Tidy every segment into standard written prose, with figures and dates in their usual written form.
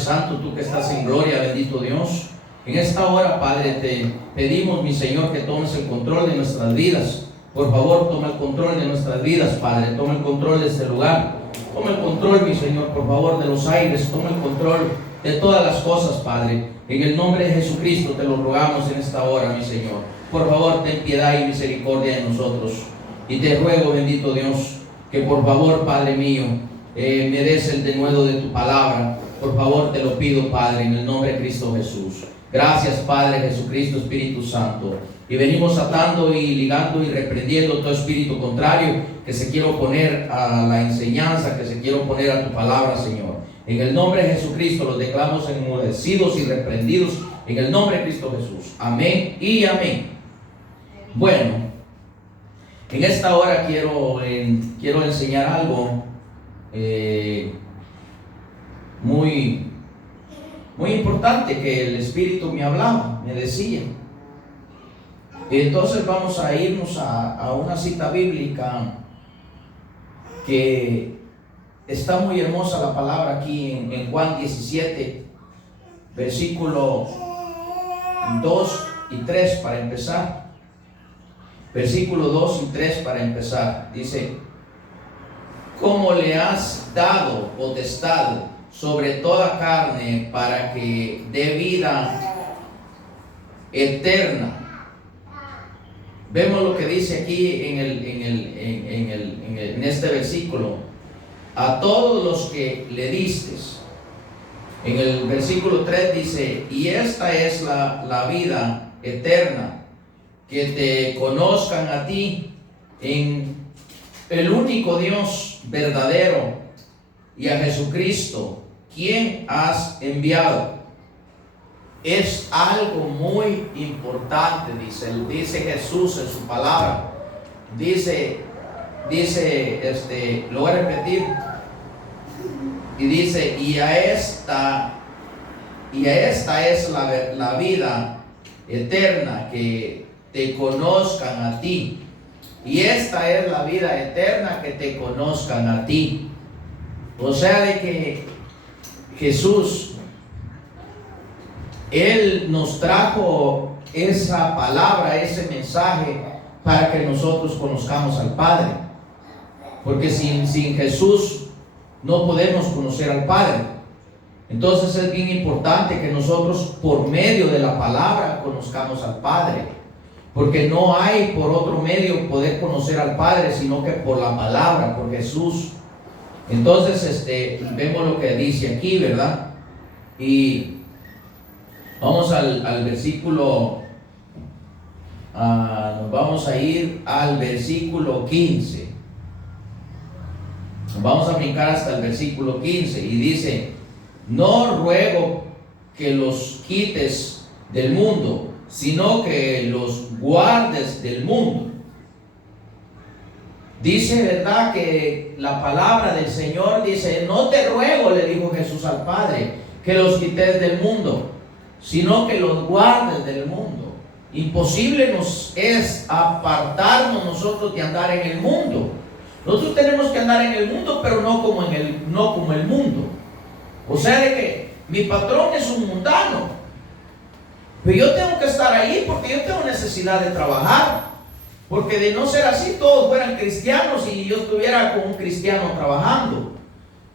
Santo, tú que estás en gloria, bendito Dios. En esta hora, Padre, te pedimos, mi Señor, que tomes el control de nuestras vidas. Por favor, toma el control de nuestras vidas, Padre. Toma el control de este lugar. Toma el control, mi Señor, por favor, de los aires. Toma el control de todas las cosas, Padre. En el nombre de Jesucristo te lo rogamos en esta hora, mi Señor. Por favor, ten piedad y misericordia de nosotros. Y te ruego, bendito Dios, que por favor, Padre mío, me des el denuedo de tu palabra. Por favor, te lo pido, Padre, en el nombre de Cristo Jesús. Gracias, Padre Jesucristo, Espíritu Santo. Y venimos atando y ligando y reprendiendo todo espíritu contrario que se quiera oponer a la enseñanza, que se quiera oponer a tu palabra, Señor. En el nombre de Jesucristo los declaramos enmudecidos y reprendidos en el nombre de Cristo Jesús. Amén y amén. Bueno, en esta hora quiero enseñar algo muy importante que el Espíritu me hablaba, me decía. Entonces vamos a irnos a una cita bíblica que está muy hermosa la palabra aquí en Juan 17, versículo 2 y 3 para empezar. Versículo 2 y 3 para empezar. Dice: ¿cómo le has dado potestad sobre toda carne para que dé vida eterna? Vemos lo que dice aquí en este versículo: a todos los que le distes. En el versículo 3 dice: y esta es la vida eterna, que te conozcan a ti, en el único Dios verdadero, y a Jesucristo, quien has enviado. Es algo muy importante, dice Jesús en su palabra. Lo voy a repetir. Y dice: y a esta es la vida eterna, que te conozcan a ti. Y esta es la vida eterna, que te conozcan a ti. O sea, de que Jesús, Él nos trajo esa palabra, ese mensaje, para que nosotros conozcamos al Padre. Porque sin Jesús no podemos conocer al Padre. Entonces es bien importante que nosotros, por medio de la palabra, conozcamos al Padre. Porque no hay por otro medio poder conocer al Padre, sino que por la palabra, por Jesús. Entonces vemos lo que dice aquí, ¿verdad? Y vamos al versículo, nos vamos a ir al versículo 15. Nos vamos a brincar hasta el versículo 15 y dice: no ruego que los quites del mundo, sino que los guardes del mundo. Dice, ¿verdad?, que la palabra del Señor dice: no te ruego, le dijo Jesús al Padre, que los quites del mundo, sino que los guardes del mundo. Imposible nos es apartarnos nosotros de andar en el mundo. Nosotros tenemos que andar en el mundo, pero no como el mundo. O sea, de que mi patrón es un mundano, pero yo tengo que estar ahí porque yo tengo necesidad de trabajar. Porque de no ser así, todos fueran cristianos y yo estuviera con un cristiano trabajando.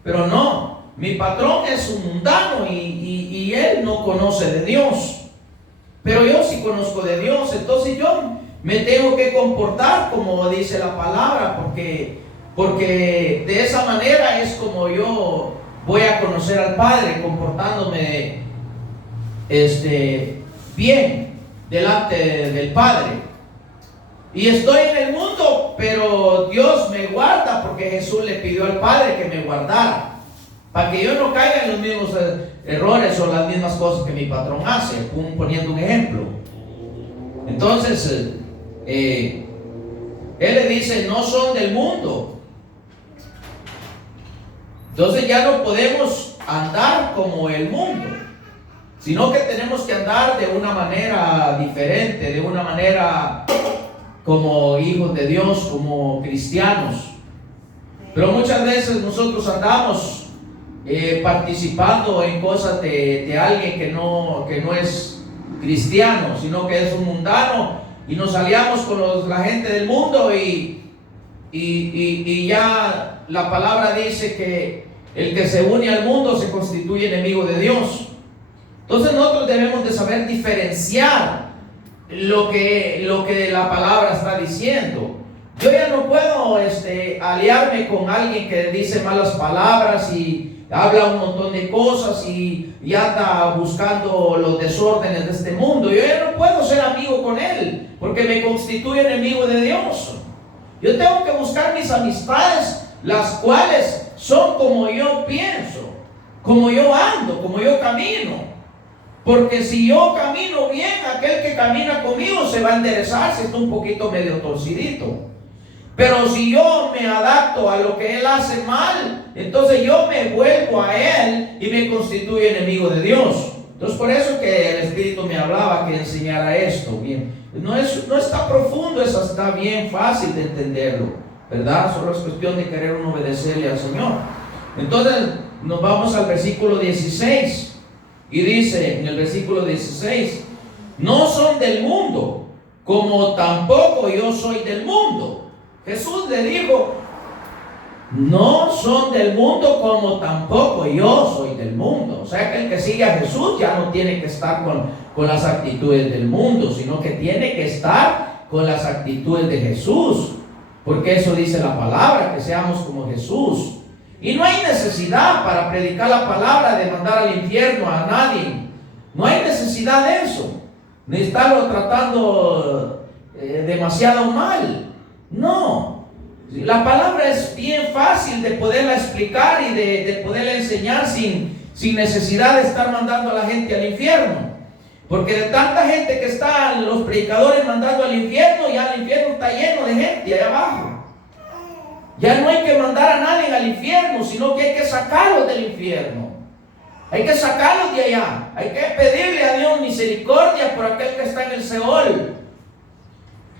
Pero no, mi patrón es un mundano y él no conoce de Dios. Pero yo sí conozco de Dios, entonces yo me tengo que comportar como dice la palabra, porque de esa manera es como yo voy a conocer al Padre, comportándome bien delante del Padre. Y estoy en el mundo, pero Dios me guarda, porque Jesús le pidió al Padre que me guardara, para que yo no caiga en los mismos errores o las mismas cosas que mi patrón hace, poniendo un ejemplo. Entonces, Él le dice: no son del mundo. Entonces ya no podemos andar como el mundo, sino que tenemos que andar de una manera diferente, de una manera como hijos de Dios, como cristianos. Pero muchas veces nosotros andamos participando en cosas de alguien que no es cristiano, sino que es un mundano, y nos aliamos con la gente del mundo y ya la palabra dice que el que se une al mundo se constituye enemigo de Dios. Entonces nosotros debemos de saber diferenciar lo que la palabra está diciendo. Yo ya no puedo aliarme con alguien que dice malas palabras y habla un montón de cosas y anda buscando los desórdenes de este mundo. Yo ya no puedo ser amigo con él porque me constituye enemigo de Dios. Yo tengo que buscar mis amistades, las cuales son como yo pienso, como yo ando, como yo camino. Porque si yo camino bien, aquel que camina conmigo se va a enderezar si está un poquito medio torcidito. Pero si yo me adapto a lo que él hace mal, entonces yo me vuelvo a él y me constituyo enemigo de Dios. Entonces por eso que el Espíritu me hablaba que enseñara esto. Bien, no está profundo, eso está bien fácil de entenderlo, ¿verdad? Solo es cuestión de querer uno obedecerle al Señor. Entonces nos vamos al versículo 16 y dice en el versículo 16: no son del mundo, como tampoco yo soy del mundo. Jesús le dijo: no son del mundo como tampoco yo soy del mundo. O sea que el que sigue a Jesús ya no tiene que estar con las actitudes del mundo, sino que tiene que estar con las actitudes de Jesús. Porque eso dice la palabra, que seamos como Jesús. Y no hay necesidad para predicar la palabra de mandar al infierno a nadie. No hay necesidad de eso, ni estarlo tratando demasiado mal. No, la palabra es bien fácil de poderla explicar y de poderla enseñar sin necesidad de estar mandando a la gente al infierno. Porque de tanta gente que están los predicadores mandando al infierno, ya el infierno está lleno de gente allá abajo. Ya no hay que mandar a nadie al infierno, sino que hay que sacarlos del infierno. Hay que sacarlos de allá. Hay que pedirle a Dios misericordia por aquel que está en el Seol.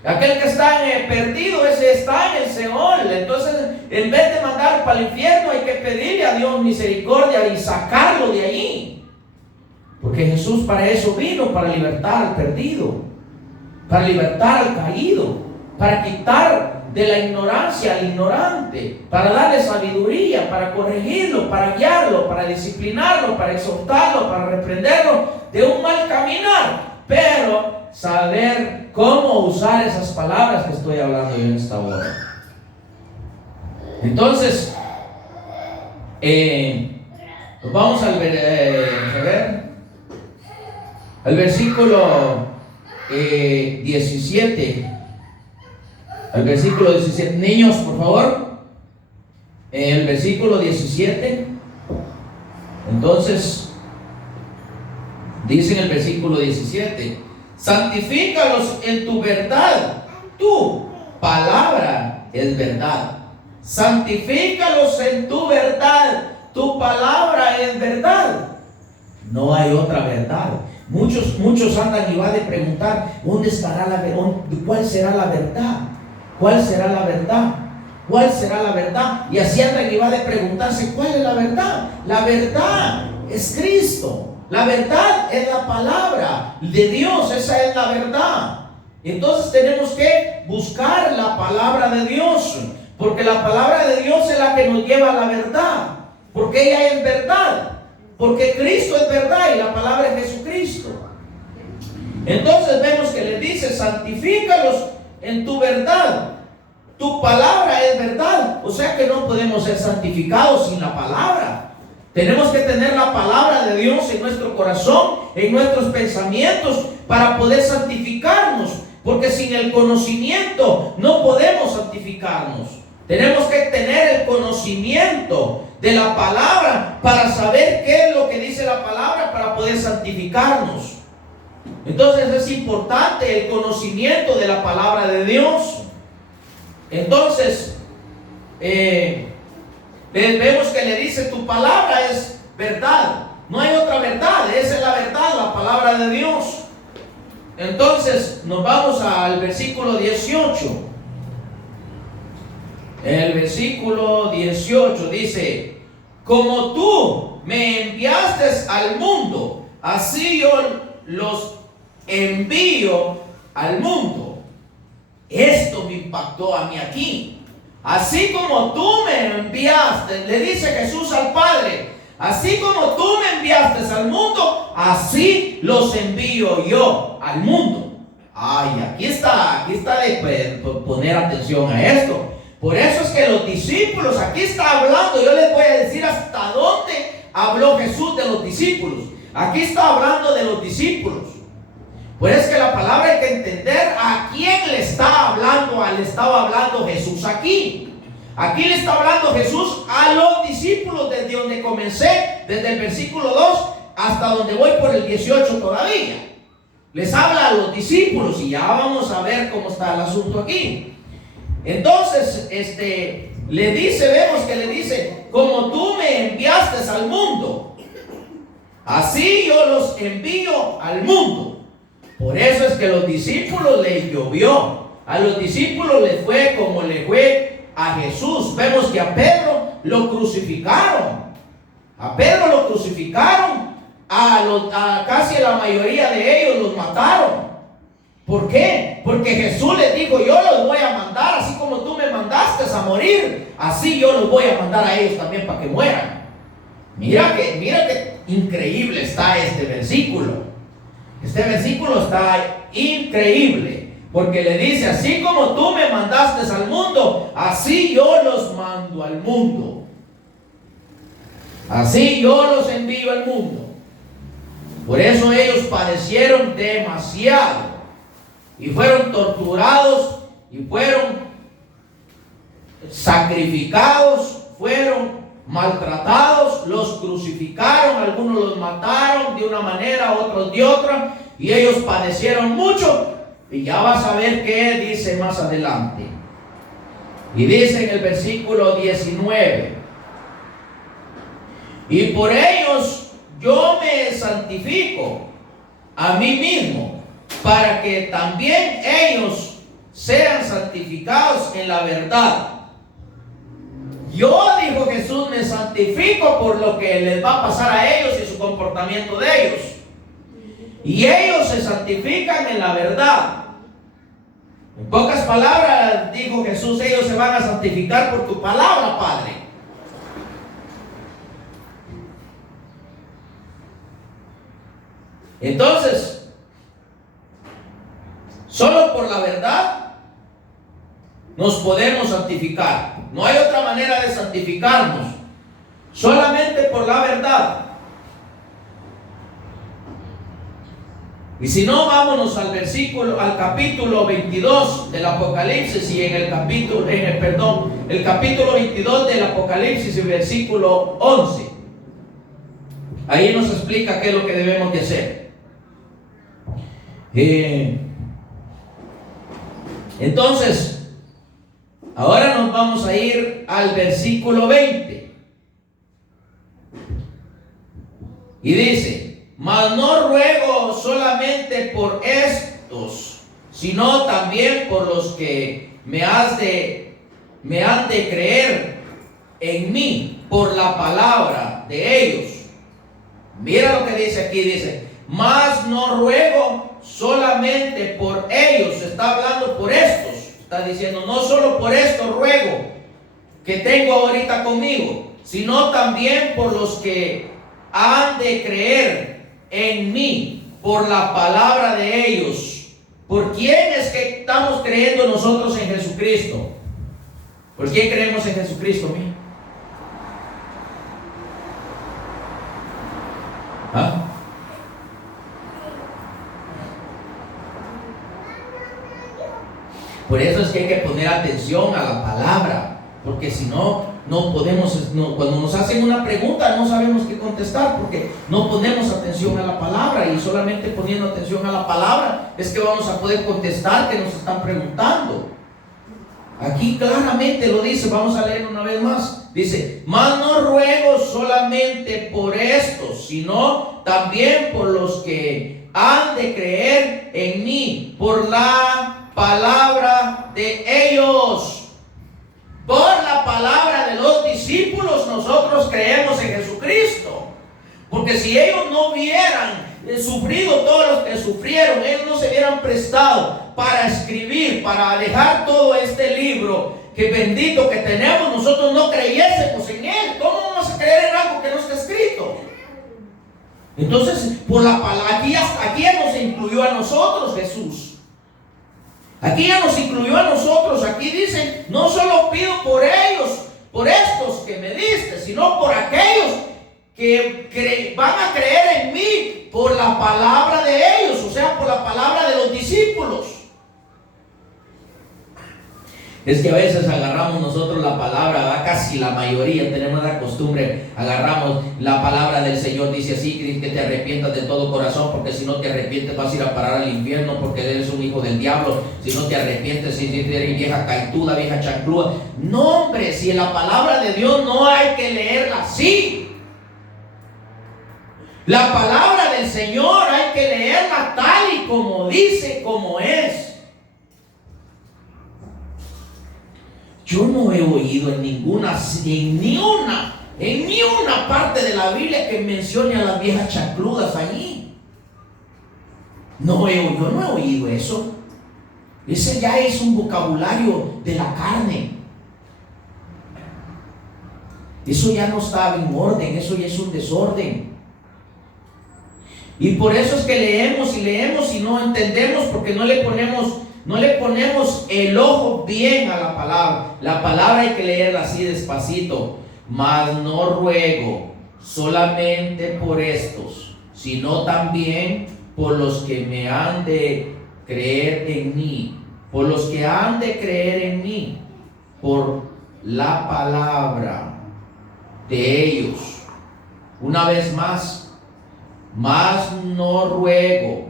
Aquel que está perdido, ese está en el Seol. Entonces, en vez de mandar para el infierno, hay que pedirle a Dios misericordia y sacarlo de allí. Porque Jesús para eso vino, para libertar al perdido, para libertar al caído, para quitar de la ignorancia al ignorante, para darle sabiduría, para corregirlo, para guiarlo, para disciplinarlo, para exhortarlo, para reprenderlo de un mal caminar. Pero saber cómo usar esas palabras que estoy hablando yo en esta hora. Entonces, vamos a ver al versículo 17. Al versículo 17. Niños, por favor. El versículo 17. Entonces, dice en el versículo 17: santifícalos en tu verdad, tu palabra es verdad. Santifícalos en tu verdad, tu palabra es verdad. No hay otra verdad. Muchos andan y van a preguntar: ¿dónde estará la verdad? ¿Cuál será la verdad? ¿Cuál será la verdad? ¿Cuál será la verdad? Y así andan y van a preguntarse: ¿cuál es la verdad? La verdad es Cristo. La verdad es la palabra de Dios. Esa es la verdad. Entonces tenemos que buscar la palabra de Dios, porque la palabra de Dios es la que nos lleva a la verdad, porque ella es verdad, porque Cristo es verdad y la palabra es Jesucristo. Entonces vemos que le dice: santifícalos en tu verdad, tu palabra es verdad. O sea que no podemos ser santificados sin la palabra. Tenemos que tener la palabra de Dios en nuestro corazón, en nuestros pensamientos, para poder santificarnos, porque sin el conocimiento no podemos santificarnos. Tenemos que tener el conocimiento de la palabra para saber qué es lo que dice la palabra, para poder santificarnos. Entonces es importante el conocimiento de la palabra de Dios. Entonces vemos que le dice: tu palabra es verdad. No hay otra verdad, esa es la verdad, la palabra de Dios. Entonces nos vamos al versículo 18. El versículo 18 dice: como tú me enviaste al mundo, así yo los envío al mundo. Esto me impactó a mí aquí. Así como tú me enviaste, le dice Jesús al Padre, así como tú me enviaste al mundo, así los envío yo al mundo. Ay, aquí está de poner atención a esto. Por eso es que los discípulos, aquí está hablando, yo les voy a decir hasta dónde habló Jesús de los discípulos. Aquí está hablando de los discípulos. Pues es que la palabra hay que entender a quién le está hablando. Le estaba hablando Jesús aquí. Aquí le está hablando Jesús a los discípulos desde donde comencé, desde el versículo 2 hasta donde voy por el 18 todavía. Les habla a los discípulos y ya vamos a ver cómo está el asunto aquí. Entonces, le dice, vemos que le dice, como tú me enviaste al mundo, así yo los envío al mundo. Por eso es que los discípulos les llovió. A los discípulos les fue como le fue a Jesús. Vemos que a Pedro lo crucificaron. A Pedro lo crucificaron. A casi la mayoría de ellos los mataron. ¿Por qué? Porque Jesús les dijo, yo los voy a mandar, así como tú me mandaste a morir, así yo los voy a mandar a ellos también para que mueran. Mira que increíble está este versículo. Este versículo está increíble, porque le dice, así como tú me mandaste al mundo, así yo los mando al mundo. Así yo los envío al mundo. Por eso ellos padecieron demasiado y fueron torturados y fueron sacrificados, fueron maltratados, los crucificaron, algunos los mataron de una manera, otros de otra, y ellos padecieron mucho. Y ya vas a ver qué dice más adelante. Y dice en el versículo 19, y por ellos yo me santifico a mí mismo, para que también ellos sean santificados en la verdad. Yo, dijo Jesús, me santifico por lo que les va a pasar a ellos y su comportamiento de ellos. Y ellos se santifican en la verdad. En pocas palabras, dijo Jesús, ellos se van a santificar por tu palabra, Padre. Entonces, solo por la verdad nos podemos santificar. No hay otra manera de santificarnos, solamente por la verdad. Y si no, vámonos al capítulo 22 del Apocalipsis, y el capítulo 22 del Apocalipsis, el versículo 11. Ahí nos explica qué es lo que debemos de hacer. Entonces, ahora nos vamos a ir al versículo 20. Y dice, mas no ruego solamente por estos, sino también por los que me han de creer en mí por la palabra de ellos. Mira lo que dice aquí, dice, mas no ruego solamente por ellos. Está hablando por estos. Está diciendo, no solo por esto ruego que tengo ahorita conmigo, sino también por los que han de creer en mí por la palabra de ellos. ¿Por quién es que estamos creyendo nosotros en Jesucristo? ¿Por quién creemos en Jesucristo, mío? ¿Ah? Por eso es que hay que poner atención a la palabra, porque si no, no podemos, cuando nos hacen una pregunta no sabemos qué contestar, porque no ponemos atención a la palabra, y solamente poniendo atención a la palabra es que vamos a poder contestar que nos están preguntando. Aquí claramente lo dice, vamos a leer una vez más. Dice, mas no ruego solamente por estos, sino también por los que han de creer en mí por la palabra de ellos. Por la palabra de los discípulos nosotros creemos en Jesucristo. Porque si ellos no hubieran sufrido todo lo que sufrieron, ellos no se hubieran prestado para escribir, para dejar todo este libro que bendito que tenemos, nosotros no creyésemos en él. ¿Cómo vamos a creer en algo que no está escrito? Entonces, por la palabra, aquí ya nos incluyó a nosotros Jesús. Aquí ya nos incluyó a nosotros. Aquí dice, no solo pido por ellos, por estos que me diste, sino por aquellos que van a creer en mí por la palabra de ellos, o sea, por la palabra de los discípulos. Es que a veces agarramos nosotros la palabra, ¿verdad? Casi la mayoría tenemos la costumbre, agarramos la palabra del Señor, dice así, que te arrepientas de todo corazón, porque si no te arrepientes vas a ir a parar al infierno, porque eres un hijo del diablo. Si no te arrepientes, si eres vieja caituda, vieja chanclúa. No, hombre, si en la palabra de Dios no hay que leerla así. La palabra del Señor hay que leerla tal y como dice, como es. Yo no he oído en ni una parte de la Biblia que mencione a las viejas chancludas allí. Yo no he oído eso. Ese ya es un vocabulario de la carne. Eso ya no está en orden, eso ya es un desorden. Y por eso es que leemos y no entendemos, porque no le ponemos el ojo bien a la palabra. La palabra hay que leerla así despacito. Mas no ruego solamente por estos, sino también por los que me han de creer en mí. Por los que han de creer en mí. Por la palabra de ellos. Una vez más. Mas no ruego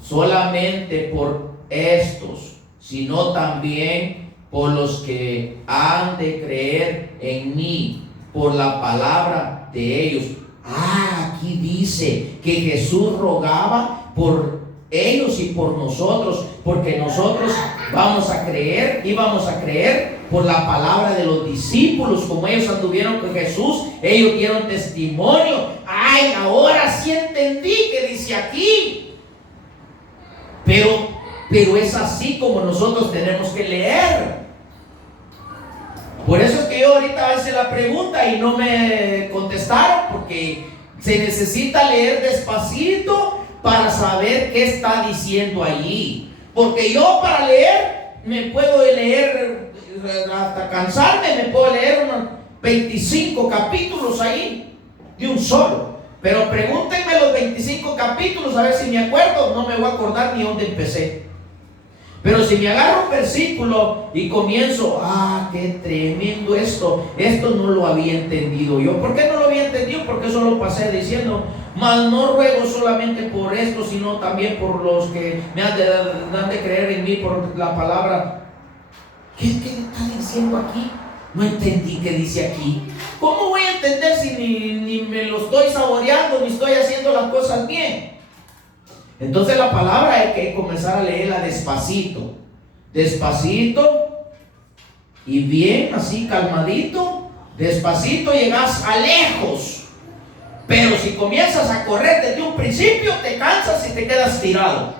solamente por estos, sino también por los que han de creer en mí, por la palabra de ellos. Aquí dice que Jesús rogaba por ellos y por nosotros, porque nosotros vamos a creer por la palabra de los discípulos. Como ellos anduvieron con Jesús, ellos dieron testimonio. Ahora sí entendí que dice aquí. Pero es así como nosotros tenemos que leer. Por eso es que yo ahorita hice la pregunta y no me contestaron, porque se necesita leer despacito para saber qué está diciendo allí. Porque yo para leer me puedo leer hasta cansarme, me puedo leer unos 25 capítulos ahí de un solo. Pero pregúntenme los 25 capítulos a ver si me acuerdo. No me voy a acordar ni dónde empecé. Pero si me agarro un versículo y comienzo, qué tremendo esto no lo había entendido yo. ¿Por qué no lo había entendido? Porque eso lo pasé diciendo, mas no ruego solamente por esto, sino también por los que me han de creer en mí por la palabra. ¿Qué está diciendo aquí? No entendí qué dice aquí. ¿Cómo voy a entender si ni me lo estoy saboreando, ni estoy haciendo las cosas bien? Entonces la palabra hay que comenzar a leerla despacito. Despacito y bien así calmadito. Despacito llegas a lejos. Pero si comienzas a correr desde un principio, te cansas y te quedas tirado.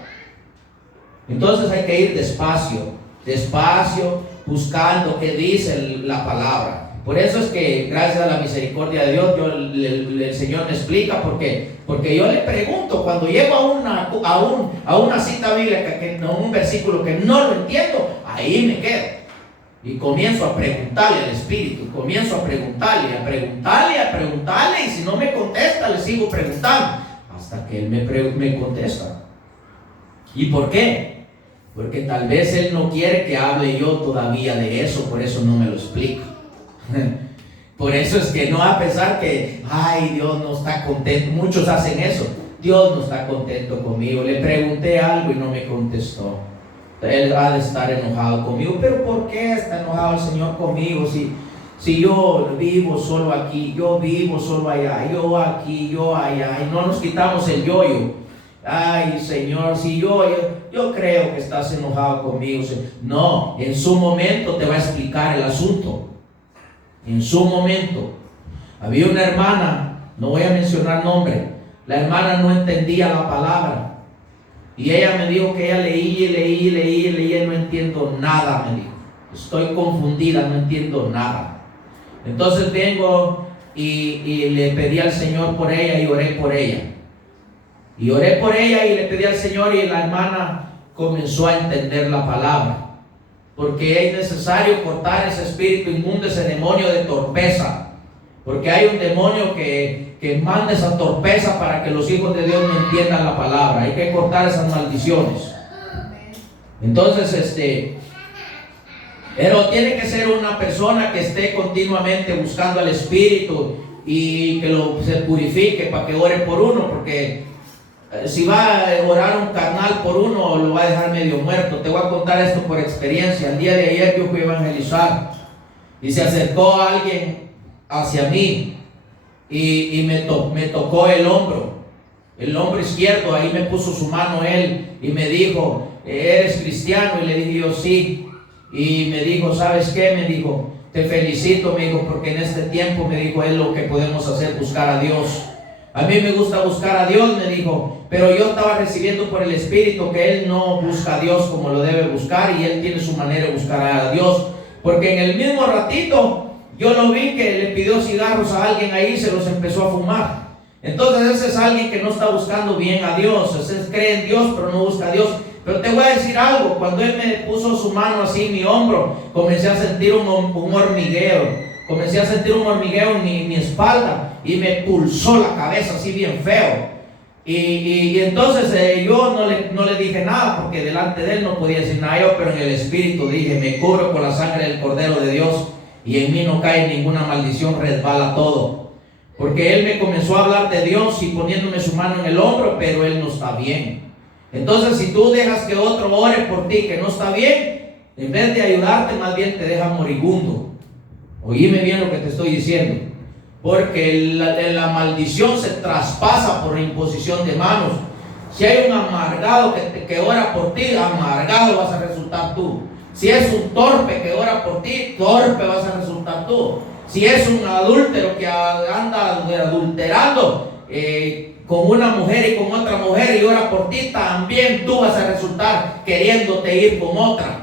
Entonces hay que ir despacio, buscando qué dice la palabra. Por eso es que gracias a la misericordia de Dios, el Señor me explica, porque yo le pregunto, cuando llego a una cita bíblica, un versículo que no lo entiendo, ahí me quedo. Y comienzo a preguntarle al Espíritu, comienzo a preguntarle, y si no me contesta, le sigo preguntando, hasta que Él me contesta. ¿Y por qué? Porque tal vez Él no quiere que hable yo todavía de eso, por eso no me lo explica. Por eso es que no va a pensar que, Dios no está contento. Muchos hacen eso. Dios no está contento conmigo. Le pregunté algo y no me contestó. Él ha de estar enojado conmigo. Pero ¿por qué está enojado el Señor conmigo? Si yo vivo solo aquí, yo vivo solo allá, yo aquí, yo allá, y no nos quitamos el yo. Señor, si yo creo que estás enojado conmigo. No, en su momento te va a explicar el asunto. en su momento. Había una hermana, no voy a mencionar nombre, la hermana no entendía la palabra. Y ella me dijo que ella leía, no entiendo nada, me dijo. Estoy confundida, no entiendo nada. Entonces vengo y le pedí al Señor por ella y oré por ella. Y oré por ella y le pedí al Señor, y la hermana comenzó a entender la palabra. Porque es necesario cortar ese espíritu inmundo, ese demonio de torpeza. Porque hay un demonio que manda esa torpeza para que los hijos de Dios no entiendan la palabra. Hay que cortar esas maldiciones. Entonces, pero tiene que ser una persona que esté continuamente buscando al Espíritu y que se purifique para que ore por uno, porque si va a orar un carnal por uno, lo va a dejar medio muerto. Te voy a contar esto por experiencia. El día de ayer yo fui a evangelizar y se acercó alguien hacia mí y me tocó el hombro izquierdo. Ahí me puso su mano él y me dijo: ¿eres cristiano? Y le dije yo: sí. Y me dijo: ¿sabes qué? Me dijo: te felicito, me dijo, porque en este tiempo, me dijo, es lo que podemos hacer, buscar a Dios. A mí me gusta buscar a Dios, me dijo, pero yo estaba recibiendo por el Espíritu que él no busca a Dios como lo debe buscar, y él tiene su manera de buscar a Dios. Porque en el mismo ratito yo lo vi que le pidió cigarros a alguien ahí y se los empezó a fumar. Entonces ese es alguien que no está buscando bien a Dios. Ese cree en Dios pero no busca a Dios. Pero te voy a decir algo: cuando él me puso su mano así en mi hombro, comencé a sentir un hormigueo. Comencé a sentir un hormigueo en mi espalda y me pulsó la cabeza así bien feo. Y entonces yo no le dije nada, porque delante de él no podía decir nada yo, pero en el Espíritu dije: me cubro con la sangre del Cordero de Dios y en mí no cae ninguna maldición, resbala todo. Porque él me comenzó a hablar de Dios y poniéndome su mano en el hombro, pero él no está bien. Entonces, si tú dejas que otro ore por ti que no está bien, en vez de ayudarte, más bien te deja moribundo. Oíme bien lo que te estoy diciendo. Porque la maldición se traspasa por la imposición de manos. Si hay un amargado que ora por ti, amargado vas a resultar tú. Si es un torpe que ora por ti, torpe vas a resultar tú. Si es un adúltero que anda adulterando con una mujer y con otra mujer y ora por ti, también tú vas a resultar queriéndote ir con otra.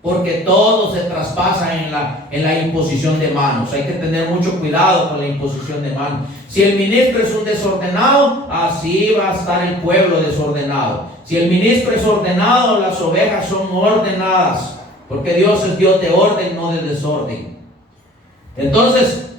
Porque todo se traspasa en la imposición de manos. Hay que tener mucho cuidado con la imposición de manos. Si el ministro es un desordenado, así va a estar el pueblo desordenado. Si el ministro es ordenado, las ovejas son ordenadas. Porque Dios es Dios de orden, no de desorden. Entonces,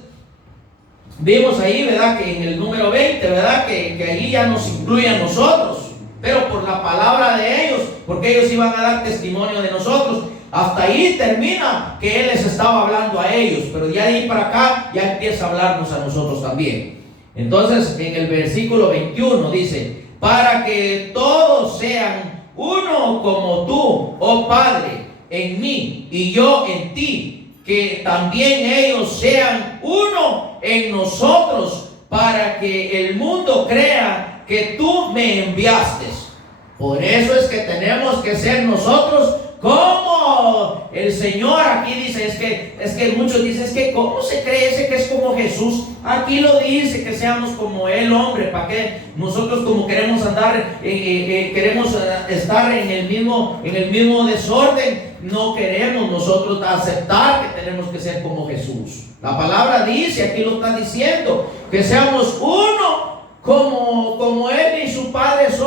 vimos ahí, ¿verdad?, que en el número 20, ¿verdad?, que ahí ya nos incluye a nosotros. Pero por la palabra de ellos, porque ellos iban a dar testimonio de nosotros. Hasta ahí termina que Él les estaba hablando a ellos, pero de ahí para acá ya empieza a hablarnos a nosotros también. Entonces, en el versículo 21 dice: para que todos sean uno como tú, oh Padre, en mí y yo en ti, que también ellos sean uno en nosotros, para que el mundo crea que tú me enviaste. Por eso es que tenemos que ser nosotros como el Señor. Aquí dice, es que muchos dicen: es que ¿cómo se cree ese que es como Jesús? Aquí lo dice, que seamos como Él, hombre. ¿Para qué? Nosotros, como queremos andar, queremos estar en el mismo desorden, no queremos nosotros aceptar que tenemos que ser como Jesús. La palabra dice, aquí lo está diciendo, que seamos uno como Él y su Padre es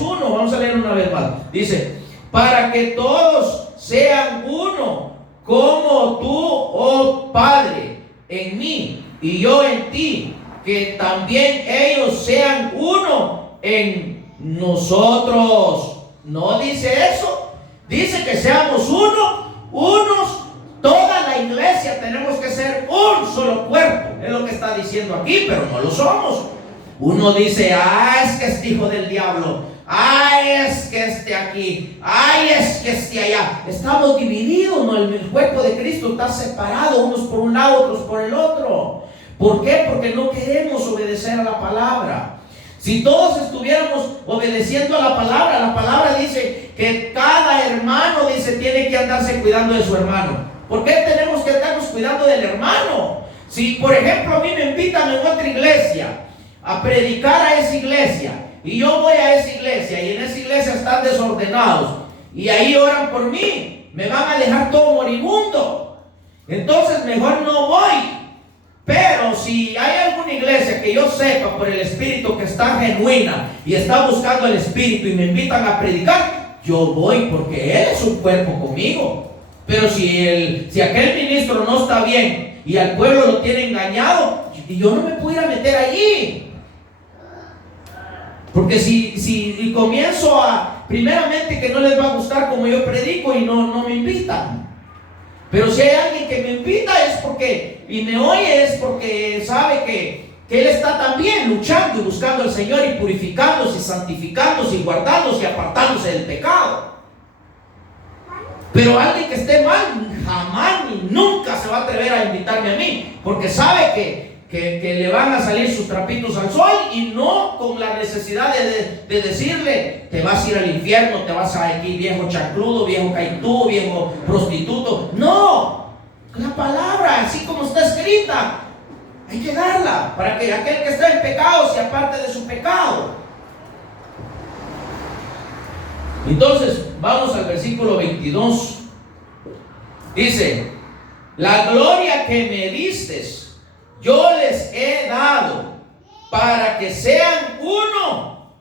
uno. Vamos a leer una vez más. Dice: para que todos sean uno, como tú, oh Padre, en mí y yo en ti, que también ellos sean uno en nosotros. No dice eso, dice que seamos unos. Toda la iglesia tenemos que ser un solo cuerpo, es lo que está diciendo aquí, pero no lo somos. Uno dice: es que es hijo del diablo, es que esté aquí, es que esté allá. Estamos divididos, ¿no? El cuerpo de Cristo está separado, unos por un lado, otros por el otro. ¿Por qué? Porque no queremos obedecer a la palabra. Si todos estuviéramos obedeciendo a la palabra dice que cada hermano, dice, tiene que andarse cuidando de su hermano. ¿Por qué tenemos que andarnos cuidando cuidando del hermano. Si por ejemplo a mí me invitan en otra iglesia a predicar a esa iglesia, y yo voy a esa iglesia y en esa iglesia están desordenados y ahí oran por mí, me van a dejar todo moribundo. Entonces mejor no voy. Pero si hay alguna iglesia que yo sepa por el Espíritu que está genuina y está buscando el Espíritu y me invitan a predicar, yo voy porque Él es un cuerpo conmigo. Pero si aquel ministro no está bien y al pueblo lo tiene engañado, yo no me puedo ir a meter allí. Porque si comienzo primeramente que no les va a gustar como yo predico y no me invitan. Pero si hay alguien que me invita es porque, y me oye, es porque sabe que él está también luchando y buscando al Señor y purificándose y santificándose y guardándose y apartándose del pecado. Pero alguien que esté mal jamás ni nunca se va a atrever a invitarme a mí, porque sabe que le van a salir sus trapitos al sol, y no con la necesidad de decirle: te vas a ir al infierno, te vas a ir, viejo chancludo, viejo caitú, viejo prostituto. No, la palabra así como está escrita hay que darla para que aquel que está en pecado se aparte de su pecado. Entonces vamos al versículo 22. Dice: la gloria que me distes yo les he dado, para que sean uno,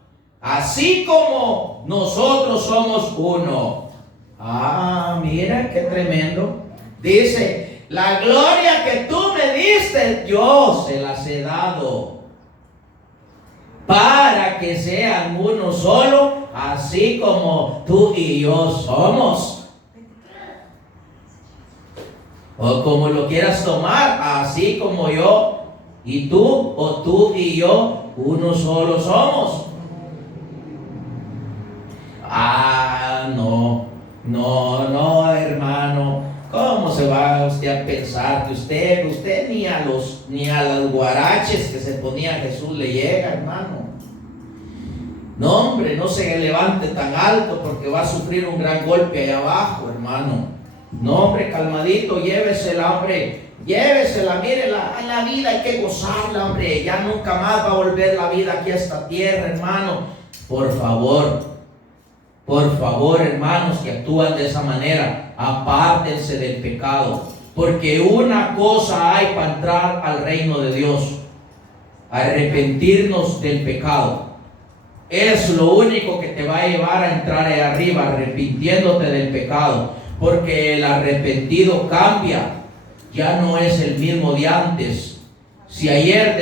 así como nosotros somos uno. Ah, mira qué tremendo. Dice: la gloria que tú me diste, yo se las he dado, para que sean uno solo, así como tú y yo somos. O como lo quieras tomar, así como yo y tú, o tú y yo, uno solo somos. Ah, no, hermano. ¿Cómo se va usted a pensar que usted ni a los guaraches que se ponía Jesús le llega, hermano? No, hombre, no se levante tan alto porque va a sufrir un gran golpe ahí abajo, hermano. No, hombre, calmadito, llévesela, hombre, llévesela. Mire, la vida hay que gozarla, hombre. Ya nunca más va a volver la vida aquí a esta tierra, hermano. Por favor, hermanos que actúan de esa manera, apártense del pecado, porque una cosa hay para entrar al reino de Dios: arrepentirnos del pecado. Es lo único que te va a llevar a entrar ahí arriba, arrepintiéndote del pecado. Porque el arrepentido cambia, ya no es el mismo de antes. Si ayer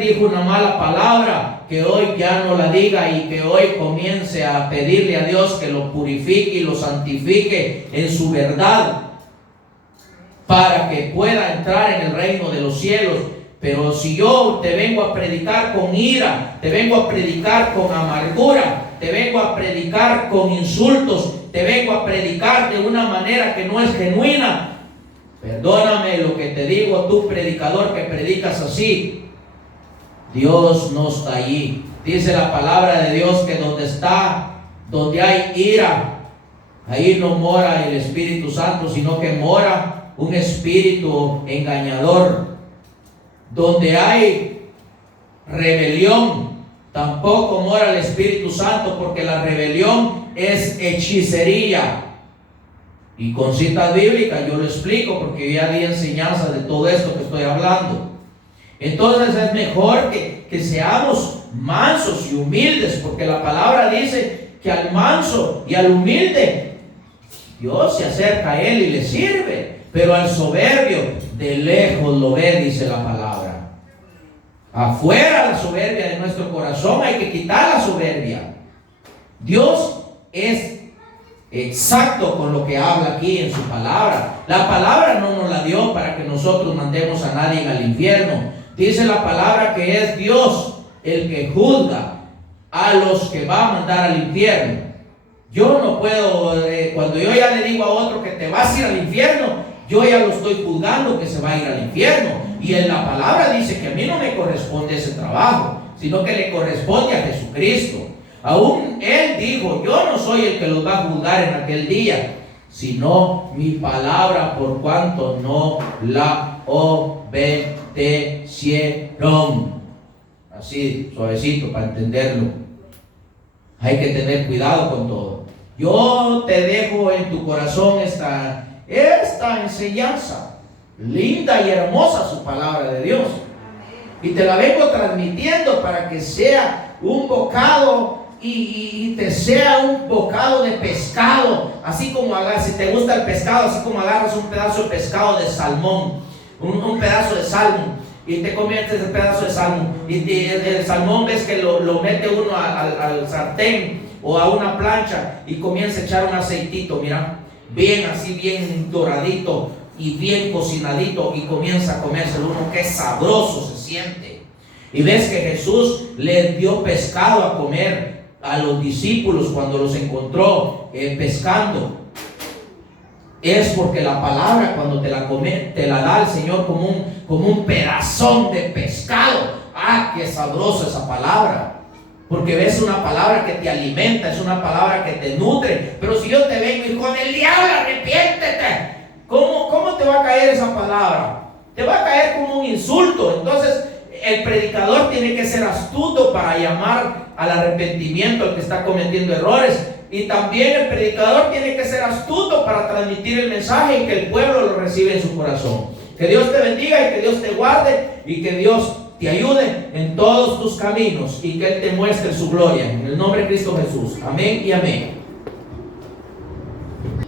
dijo una mala palabra, que hoy ya no la diga, y que hoy comience a pedirle a Dios que lo purifique y lo santifique en su verdad, para que pueda entrar en el reino de los cielos. Pero si yo te vengo a predicar con ira, te vengo a predicar con amargura, te vengo a predicar con insultos, te vengo a predicar de una manera que no es genuina, perdóname lo que te digo, tú predicador que predicas así, Dios no está allí. Dice la palabra de Dios que donde hay ira, ahí no mora el Espíritu Santo, sino que mora un espíritu engañador. Donde hay rebelión, tampoco mora el Espíritu Santo, porque la rebelión es hechicería. Y con citas bíblicas yo lo explico, porque ya di enseñanza de todo esto que estoy hablando. Entonces es mejor que seamos mansos y humildes, porque la palabra dice que al manso y al humilde Dios se acerca a él y le sirve, pero al soberbio de lejos lo ve, dice la palabra. Afuera la soberbia de nuestro corazón, hay que quitar la soberbia. Dios es exacto con lo que habla aquí en su palabra. La palabra no nos la dio para que nosotros mandemos a nadie al infierno. Dice la palabra que es Dios el que juzga a los que va a mandar al infierno. Yo no puedo, cuando yo ya le digo a otro que te vas a ir al infierno, yo ya lo estoy juzgando que se va a ir al infierno. Y en la palabra dice que a mí no me corresponde ese trabajo, sino que le corresponde a Jesucristo. Aún Él dijo: yo no soy el que los va a juzgar en aquel día, sino mi palabra por cuanto no la obedecieron. Así, suavecito, para entenderlo. Hay que tener cuidado con todo. Yo te dejo en tu corazón esta enseñanza. Linda y hermosa su palabra de Dios. Y te la vengo transmitiendo para que sea un bocado y te sea un bocado de pescado. Así como si te gusta el pescado, así como agarras un pedazo de pescado de salmón, un pedazo de salmón, y te conviertes el pedazo de salmón. Y el salmón ves que lo mete uno al sartén o a una plancha y comienza a echar un aceitito, mira, bien así, bien doradito y bien cocinadito, y comienza a comérselo uno. Qué sabroso se siente. Y ves que Jesús le dio pescado a comer a los discípulos cuando los encontró pescando. Es porque la palabra, cuando te la da el Señor como un pedazón de pescado. ¡Ah, qué sabrosa esa palabra! Porque ves una palabra que te alimenta, es una palabra que te nutre. Pero si yo te vengo, hijo del diablo, arrepiéntete, ¿cómo te va a caer esa palabra? Te va a caer como un insulto. Entonces el predicador tiene que ser astuto para llamar al arrepentimiento al que está cometiendo errores. Y también el predicador tiene que ser astuto para transmitir el mensaje y que el pueblo lo reciba en su corazón. Que Dios te bendiga y que Dios te guarde y que Dios te ayude en todos tus caminos y que Él te muestre su gloria. En el nombre de Cristo Jesús. Amén y amén.